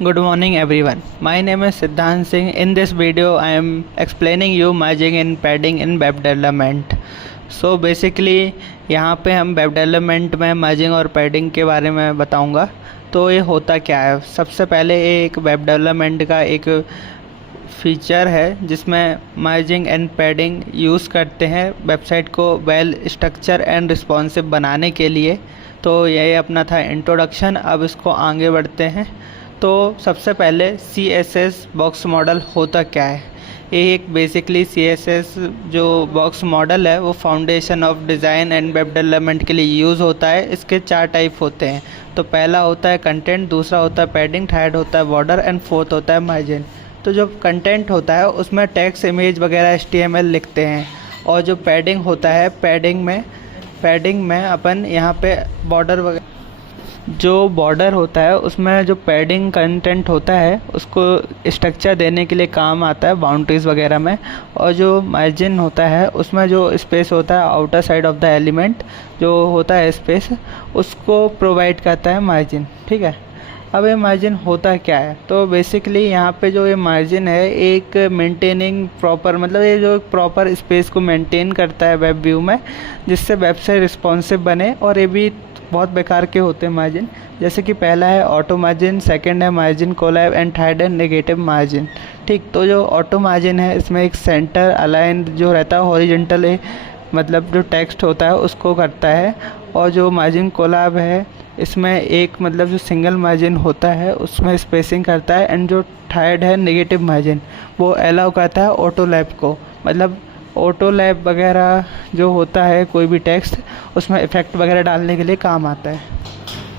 Good morning everyone. My name is Siddhant Singh. In this video I am explaining you merging in padding in web development. So basically यहाँ पे हम web development में merging और padding के बारे में बताऊंगा। तो ये होता क्या है, सबसे पहले ये एक वेब डेवलपमेंट का एक फीचर है जिसमें मर्जिंग एंड पैडिंग यूज़ करते हैं वेबसाइट को वेल स्ट्रक्चर एंड रिस्पॉन्सिव बनाने के लिए। तो ये अपना था इंट्रोडक्शन। अब इसको आगे बढ़ते हैं। तो सबसे पहले CSS बॉक्स मॉडल होता क्या है। ये एक बेसिकली CSS जो बॉक्स मॉडल है वो foundation of design and web development के लिए यूज़ होता है। इसके 4 टाइप होते हैं। तो पहला होता है कंटेंट, दूसरा होता है पैडिंग, थर्ड होता है बॉर्डर एंड फोर्थ होता है मार्जिन। तो जो कंटेंट होता है उसमें टेक्स्ट, इमेज वगैरह HTML लिखते हैं। और जो पैडिंग होता है, पैडिंग में अपन यहाँ पे बॉर्डर वगैरह, जो बॉर्डर होता है उसमें जो पैडिंग कंटेंट होता है उसको स्ट्रक्चर देने के लिए काम आता है बाउंड्रीज वगैरह में। और जो मार्जिन होता है उसमें जो स्पेस होता है outer side of the element जो होता है स्पेस, उसको प्रोवाइड करता है मार्जिन। ठीक है। अब ये मार्जिन होता क्या है, तो बेसिकली यहाँ पे जो ये मार्जिन है एक मेंटेनिंग प्रॉपर, मतलब ये जो प्रॉपर स्पेस को मेंटेन करता है वेब व्यू में, जिससे वेबसाइट रिस्पॉन्सिव बने। और ये भी बहुत बेकार के होते हैं मार्जिन, जैसे कि पहला है ऑटो मार्जिन, सेकंड है मार्जिन कोलैब एंड थर्ड है नेगेटिव मार्जिन। ठीक। तो जो ऑटो मार्जिन है इसमें एक सेंटर अलाइन जो रहता है हॉरिजॉन्टल है, मतलब जो टेक्स्ट होता है उसको करता है। और जो मार्जिन कोलैब है इसमें एक मतलब जो सिंगल मार्जिन होता है उसमें स्पेसिंग करता है। एंड जो थर्ड है नेगेटिव मार्जिन, वो अलाउ करता है ऑटो लैब को, मतलब ऑटो लैब वगैरह जो होता है कोई भी टेक्स्ट उसमें इफ़ेक्ट वगैरह डालने के लिए काम आता है।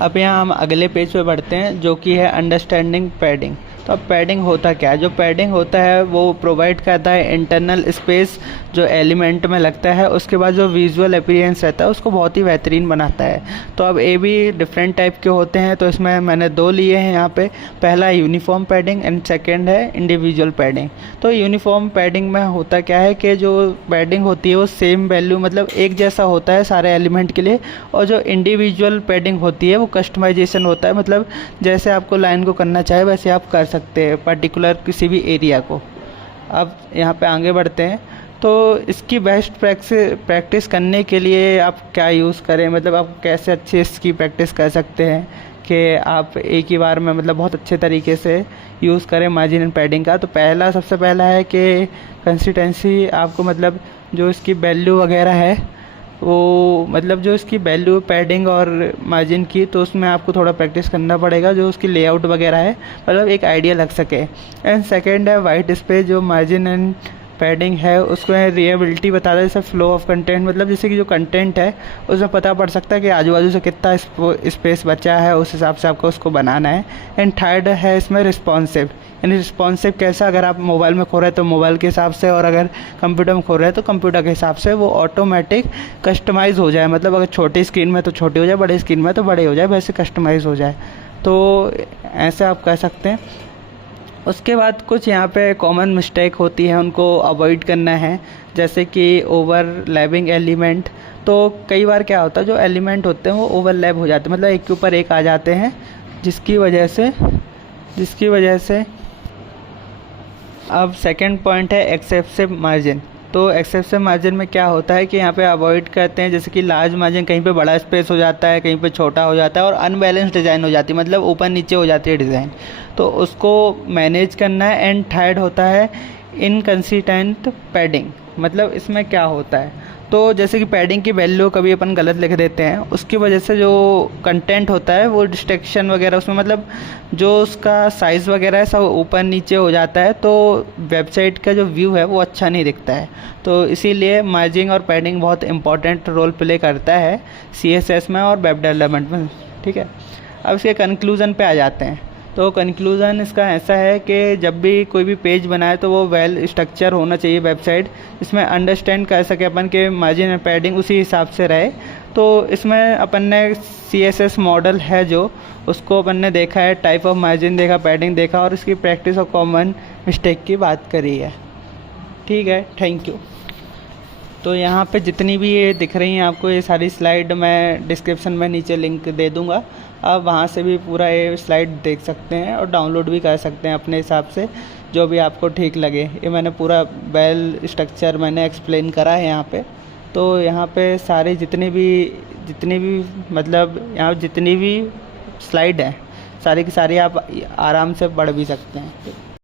अब यहाँ हम अगले पेज पे बढ़ते हैं जो कि है अंडरस्टैंडिंग पैडिंग। तो अब पैडिंग होता क्या है, जो पैडिंग होता है वो प्रोवाइड करता है इंटरनल स्पेस जो एलिमेंट में लगता है। उसके बाद जो विजुअल अपीयरेंस रहता है उसको बहुत ही बेहतरीन बनाता है। तो अब ये भी डिफरेंट टाइप के होते हैं। तो इसमें मैंने 2 लिए हैं यहाँ पे। पहला है यूनिफॉर्म पैडिंग एंड सेकेंड है इंडिविजुअल पैडिंग। तो यूनिफॉर्म पैडिंग में होता क्या है कि जो पैडिंग होती है वो सेम वैल्यू, मतलब एक जैसा होता है सारे एलिमेंट के लिए। और जो इंडिविजुअल पैडिंग होती है वो कस्टमाइजेशन होता है, मतलब जैसे आपको लाइन को करना चाहे वैसे आप कर सकते हैं पर्टिकुलर किसी भी एरिया को। अब यहाँ पे आगे बढ़ते हैं। तो इसकी बेस्ट प्रैक्टिस करने के लिए आप क्या यूज़ करें, मतलब आप कैसे अच्छे इसकी प्रैक्टिस कर सकते हैं कि आप एक ही बार में मतलब बहुत अच्छे तरीके से यूज़ करें मार्जिन एंड पैडिंग का। तो सबसे पहला है कि कंसिस्टेंसी आपको, मतलब जो इसकी वैल्यू वगैरह है वो, मतलब जो इसकी वैल्यू पैडिंग और मार्जिन की, तो उसमें आपको थोड़ा प्रैक्टिस करना पड़ेगा जो उसकी लेआउट वगैरह है, मतलब एक आइडिया लग सके। एंड सेकंड है वाइट स्पेस, जो मार्जिन एंड पैडिंग है उसको रीएबिलिटी बताता है, जैसे फ्लो ऑफ कंटेंट, मतलब जैसे कि जो कंटेंट है उसमें पता पड़ सकता है कि आजू बाजू से कितना स्पेस बचा है, उस हिसाब से आपको उसको बनाना है। एंड थर्ड है इसमें रिस्पॉन्सिव, यानी रिस्पॉन्सिव कैसा, अगर आप मोबाइल में खो रहे हैं तो मोबाइल के हिसाब से, और अगर कंप्यूटर में खो रहे हैं तो कंप्यूटर के हिसाब से वो ऑटोमेटिक कस्टमाइज़ हो जाए, मतलब अगर छोटी स्क्रीन में तो छोटी हो जाए, बड़ी स्क्रीन में तो बड़े हो जाए, वैसे कस्टमाइज़ हो जाए। तो ऐसे आप कर सकते हैं। उसके बाद कुछ यहाँ पे कॉमन मिस्टेक होती है, उनको अवॉइड करना है, जैसे कि ओवरलैपिंग एलिमेंट। तो कई बार क्या होता है, जो एलिमेंट होते हैं वो ओवरलैप हो जाते हैं, मतलब एक के ऊपर एक आ जाते हैं, जिसकी वजह से अब सेकंड पॉइंट है एक्सेसिव मार्जिन। तो एक्सेसिव मार्जिन में क्या होता है कि यहाँ पे अवॉइड करते हैं, जैसे कि लार्ज मार्जिन कहीं पे बड़ा स्पेस हो जाता है, कहीं पे छोटा हो जाता है, और अनबैलेंस डिज़ाइन हो जाती है, मतलब ऊपर नीचे हो जाती है डिज़ाइन, तो उसको मैनेज करना है। एंड थर्ड होता है इनकंसिस्टेंट पैडिंग। मतलब इसमें क्या होता है, तो जैसे कि पैडिंग की वैल्यू कभी अपन गलत लिख देते हैं, उसकी वजह से जो कंटेंट होता है वो डिस्ट्रैक्शन वगैरह उसमें, मतलब जो उसका साइज़ वगैरह है सब ऊपर नीचे हो जाता है, तो वेबसाइट का जो व्यू है वो अच्छा नहीं दिखता है। तो इसीलिए मार्जिन और पैडिंग बहुत इंपॉर्टेंट रोल प्ले करता है CSS में और वेब डेवलपमेंट में। ठीक है। अब इसके कंक्लूज़न पे आ जाते हैं। तो कंक्लूज़न इसका ऐसा है कि जब भी कोई भी पेज बनाए तो वो वेल स्ट्रक्चर होना चाहिए वेबसाइट, इसमें अंडरस्टैंड कर सके अपन के मार्जिन एंड पैडिंग उसी हिसाब से रहे। तो इसमें अपन ने CSS मॉडल है जो, उसको अपन ने देखा है, टाइप ऑफ मार्जिन देखा, पैडिंग देखा, और इसकी प्रैक्टिस और कॉमन मिस्टेक की बात करी है। ठीक है, थैंक यू। तो यहाँ पे जितनी भी ये दिख रही हैं आपको ये सारी स्लाइड मैं डिस्क्रिप्शन में नीचे लिंक दे दूँगा, आप वहाँ से भी पूरा ये स्लाइड देख सकते हैं और डाउनलोड भी कर सकते हैं अपने हिसाब से, जो भी आपको ठीक लगे। ये मैंने पूरा बेल स्ट्रक्चर मैंने एक्सप्लेन करा है यहाँ पे। तो यहाँ पे सारी जितनी भी मतलब यहाँ जितनी भी स्लाइड है सारी की सारी आप आराम से पढ़ भी सकते हैं।